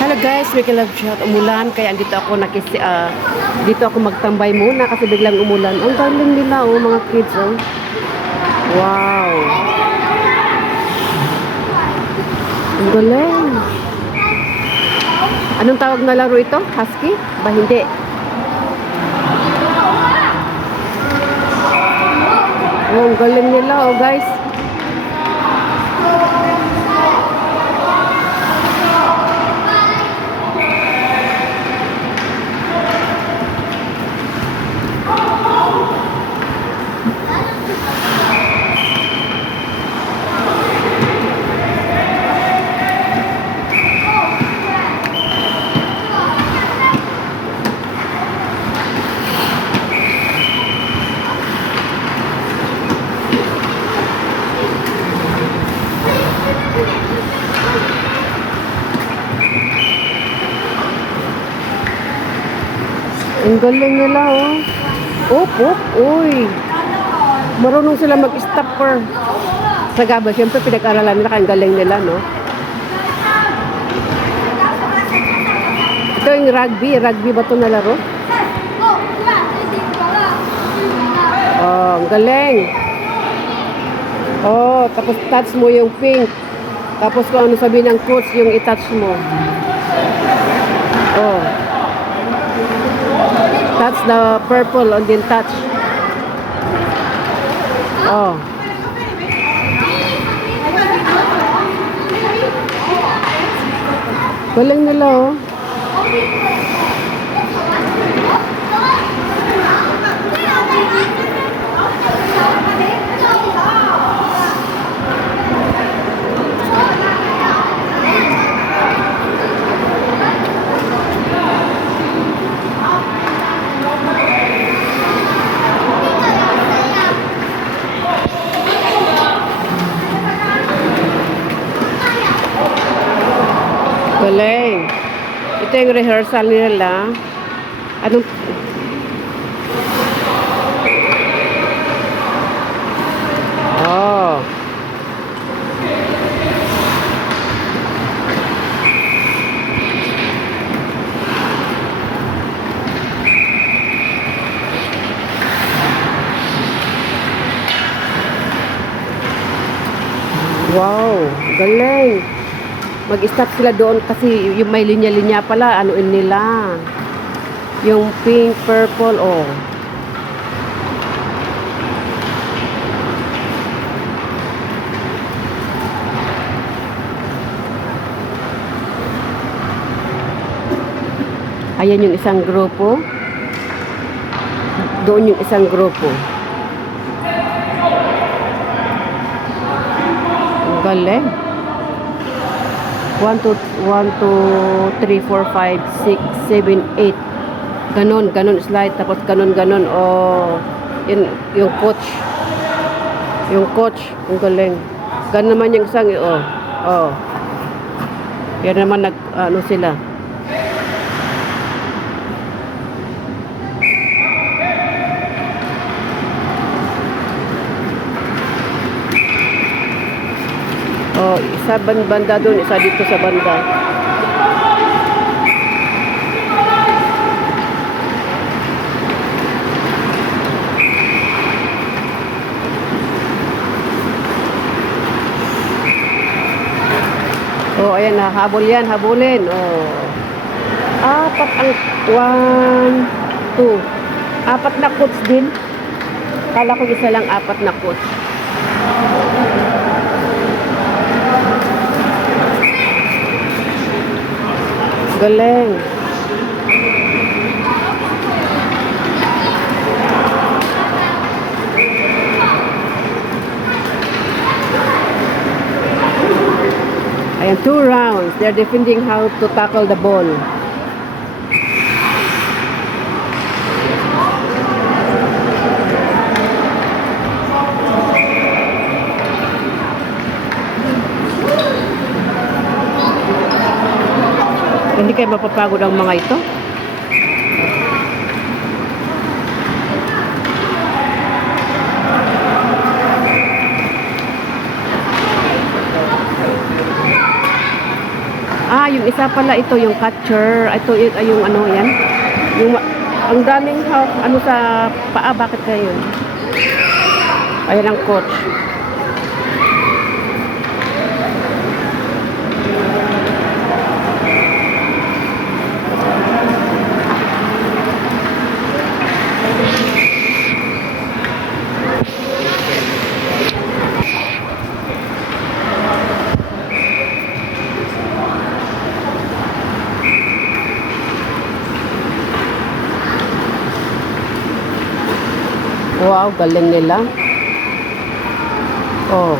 Hello guys, make a love shot. Umulan kaya dito ako magtambay muna kasi biglang umulan. Ang galing nila mga kids Wow. Ang galing. Anong tawag na laro ito? Husky? Ba hindi? Ang galing nila guys. Ang galing nila uy. Marunong sila mag-stopper. Sa gaba, siyempre pinag-aralan nila kaya ang galing nila, no? Ito yung rugby. Rugby ba ito na laro? Oh, ang galing. Oh, tapos touch mo yung pink. Tapos kung ano sabihin ng coach, yung i-touch mo. Oh. Touch the purple and then touch. Oh. Galing nila Galing. Ito yung rehearsal nila. Anong... Oh. Wow. Galing. Mag-stop sila doon kasi yung may linya-linya pala, anuin nila. Yung pink, purple, Ayan yung isang grupo. Doon yung isang grupo. Ang galing. 1, 2, 3, 4, 5, 6, 7, 8. Ganon slide. Tapos ganon. Yun, yung coach. Ang galing. Ganon naman yung isang, Yan naman sila. Isa banda doon, isa dito sa banda. Ayan na, habulin. Apat ang 1, 2. Apat na coach din. Kala ko isa lang apat na coach. Galing. Ayan, 2 rounds. They're defending how to tackle the ball. Hindi kayo mapapagod ang mga ito. Ah, yung isa pala ito, yung catcher. Ito yung ano yan. Yung ang daming ano sa paa, bakit kayo? Ayan ang coach. Wow, galing nila. Oh.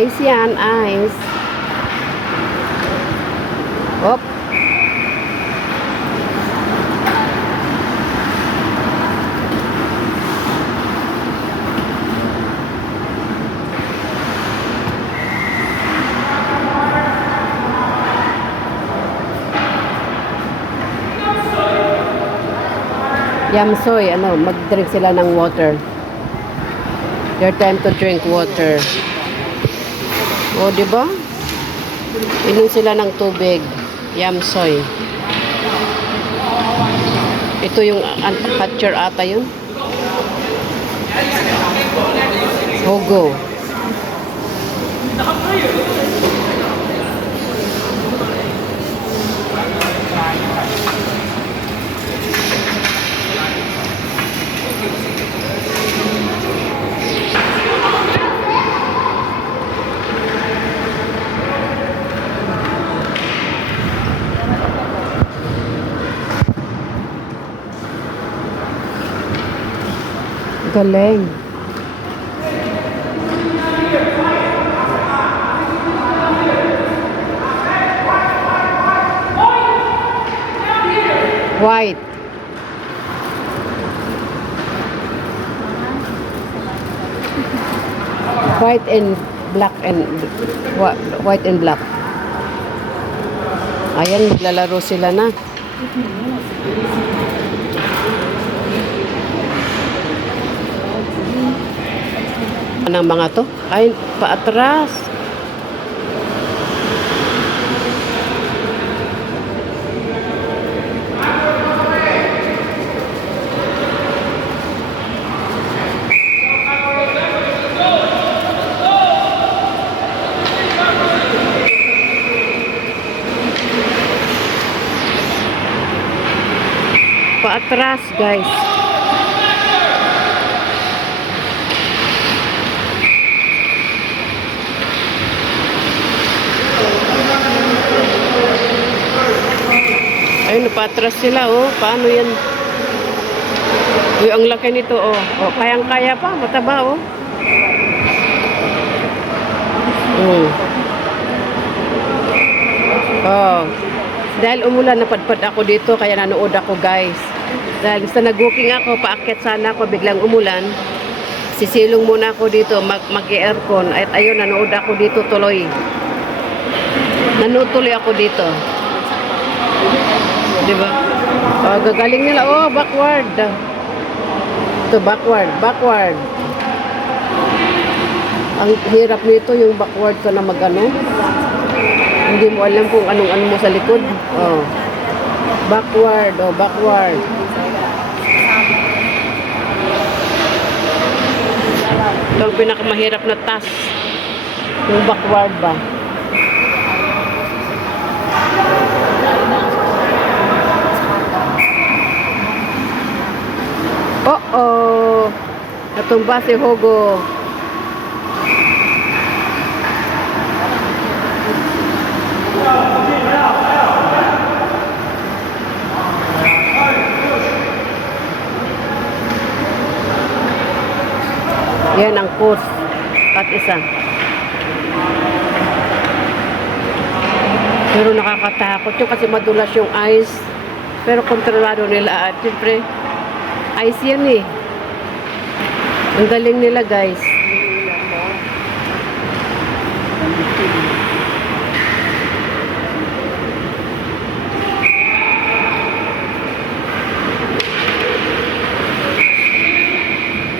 Ice yan, ice. Hop. Yamsoy, ano, mag-drink sila ng water. Their time to drink water. O, di ba? Inom sila ng tubig. Yamsoy. Ito yung catcher ata yun. Hogo. Galing. White. White and black and white and black. Ayan, maglalaro sila na. Ng mga to? Ay, paatras. Paatras, guys. Ayun, napatras sila, oh. Paano yan? Uy, ang laki nito, oh. Oh, kayang-kaya pa, mataba, oh. Oh. Dahil umulan, napadpad ako dito, kaya nanood ako, guys. Dahil gusto nag-booking ako, paakyat sana ako, biglang umulan. Sisilong muna ako dito, mag-aircon. At ayun, nanood ako dito tuloy. Nanood tuloy ako dito. Diba? Oh, gagaling nila. Oh, backward. Ito, backward. Ang hirap nito yung backward ka na magano. Hindi mo alam kung anong-ano mo sa likod. Oh. Backward. Ito ang pinakamahirap na task. Yung backward ba? Oh, natumba si Hogo. Yan ang course. At isa. Pero nakakatakot yung kasi madulas yung ice. Pero kontrolado nila at siyempre ice yan eh. Ang galing nila, guys.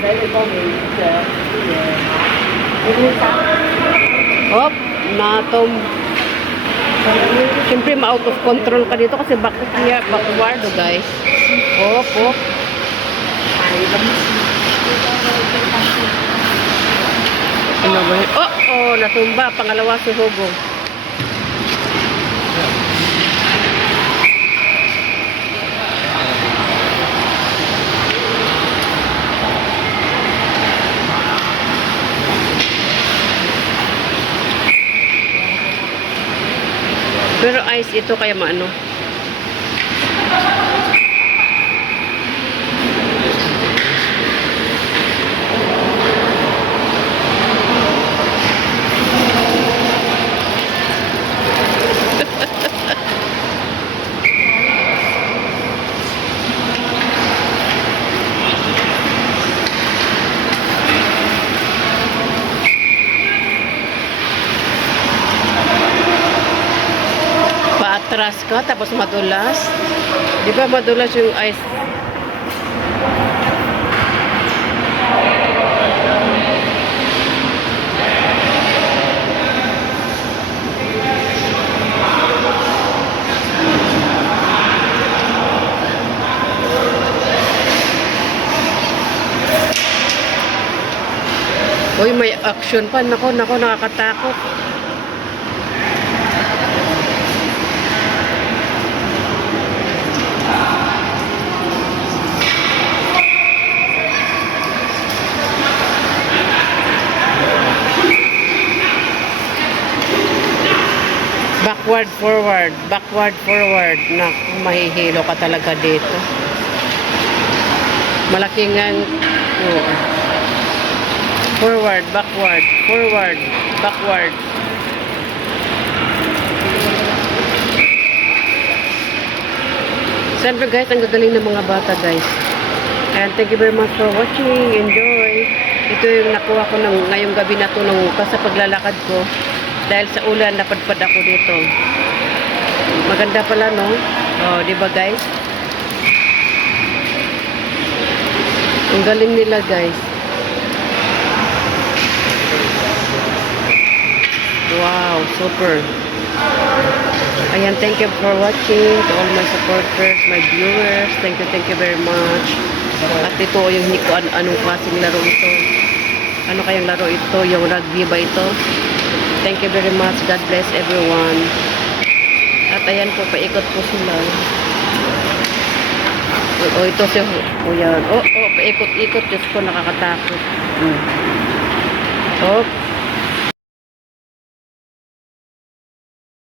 Đây là con mình chờ. natom. Siyempre, ma-out of control ka dito kasi backward, oh, guys. Op, op. Ano ba yun? Oh, oh, natumba. Pangalawa si Hugo. Pero ice ito kaya maano. Paatras ka tapos madulas. Di ba madulas yung ice? Uy, may action pa. Nako, nako, nakakatakot. Backward, forward. Backward, forward. Naku, mahihilo ka talaga dito. Malaking ang... Oh. Forward, backward, forward, backward. Siyempre guys, ang gagaling ng mga bata guys. And thank you very much for watching. Enjoy. Ito yung nakuha ko ng ngayong gabi na to nung sa paglalakad ko. Dahil sa ulan, napadpad ako dito. Maganda pala, no? Oh, di ba guys? Ang galing nila guys. Wow, super. Ayan, thank you for watching to all my supporters, my viewers. Thank you very much. At ito yung hindi ko anong klaseng laro ito. Ano kayang laro ito? Yung rugby ba ito? Thank you very much. God bless everyone. At ayan po, paikot po sila. Oh, ito si yan. Oh, paikot-ikot. Diyos ko, nakakatakot. Oh.